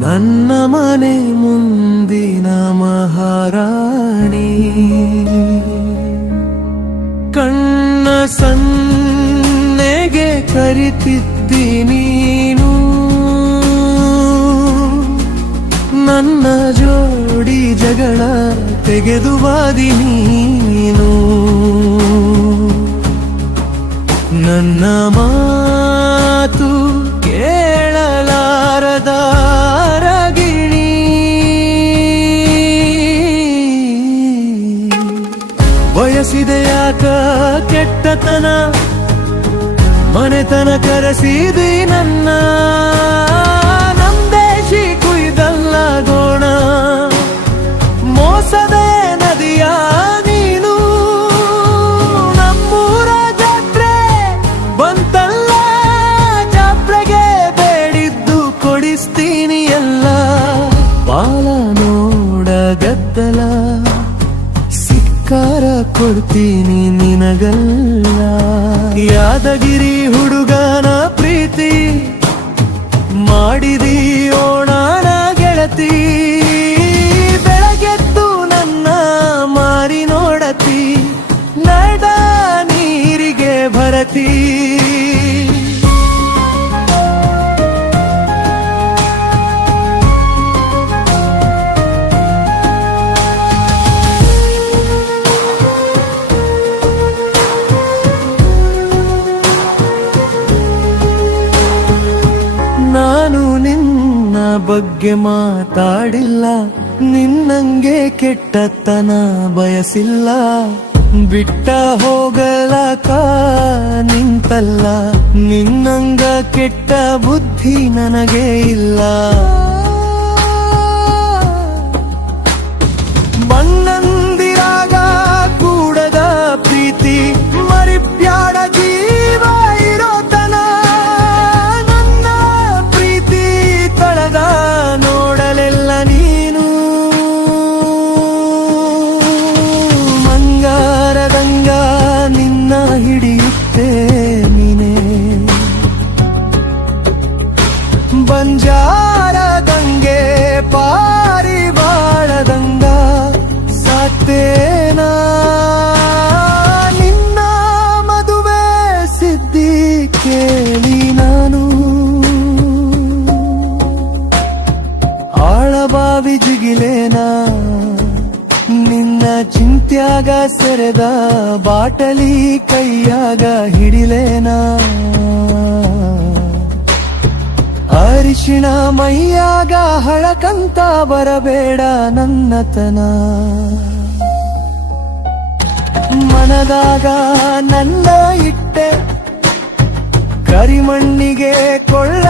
ನನ್ನ ಮನೆ ಮುಂದಿನ ಮಹಾರಾಣಿ. ಕಣ್ಣ ಸನ್ನೆಗೆ ಕರಿತಿದ್ದಿ ನೀನು. ನನ್ನ ಜೋಡಿ ಜಗಳ ತೆಗೆದು ಬಾದಿ ನೀನು. ನನ್ನ ಮಾತು ಬಯಸಿದೆ ಯಾಕ ಕೆಟ್ಟತನ? ಮನೆತನ ಕರೆಸಿದಿ ನನ್ನ. ನಂದೇಶಿ ಕುಯ್ದಲ್ಲ ಗೋಣ. ಮೋಸದ ನದಿಯ ನೀನು. ನಮ್ಮೂರ ಜಾತ್ರೆ ಬಂತಲ್ಲ. ಜಾತ್ರೆಗೆ ಬೇಡಿದ್ದು ಕೊಡಿಸ್ತೀನಿ ಎಲ್ಲ. ಬಾಲ ನೋಡ ಗದ್ದಲ. ಕೊಡ್ತೀನಿ ನಿನಗಲ್ಲ. ಯಾದಗಿರಿ ಹುಡುಗನ ಪ್ರೀತಿ, ಮಾಡಿದಿ ಓಣಾಣ ಗೆಳತಿ. ಬೆಳಗೆದ್ದು ನನ್ನ ಮಾರಿ ನೋಡತಿ ನಡ ನೀರಿಗೆ ಭರತಿ. ಬಗ್ಗೆ ಮಾತಾಡಿಲ್ಲ ನಿನ್ನಂಗೆ ಕೆಟ್ಟತನ ಬಯಸಿಲ್ಲ. ಬಿಟ್ಟ ಹೋಗಲಕ ನಿಂತಲ್ಲ ನಿನ್ನಂಗ ಕೆಟ್ಟ ಬುದ್ಧಿ ನನಗೆ ಇಲ್ಲ. ಆಳಬಾವಿ ಜಿಗಿಲೇನ? ನಿನ್ನ ಚಿಂತ್ಯಾಗ ಸೆರೆದ ಬಾಟಲಿ ಕೈಯಾಗ ಹಿಡಿಲೇನಾ? ಅರಿಶಿಣ ಮೈಯಾಗ ಹಳಕಂತ ಬರಬೇಡ ನನ್ನತನ. ಮನದಾಗ ನನ್ನ ಇಟ್ಟೆ, ಕರಿಮಣ್ಣಿಗೆ ಕೊಳ್ಳ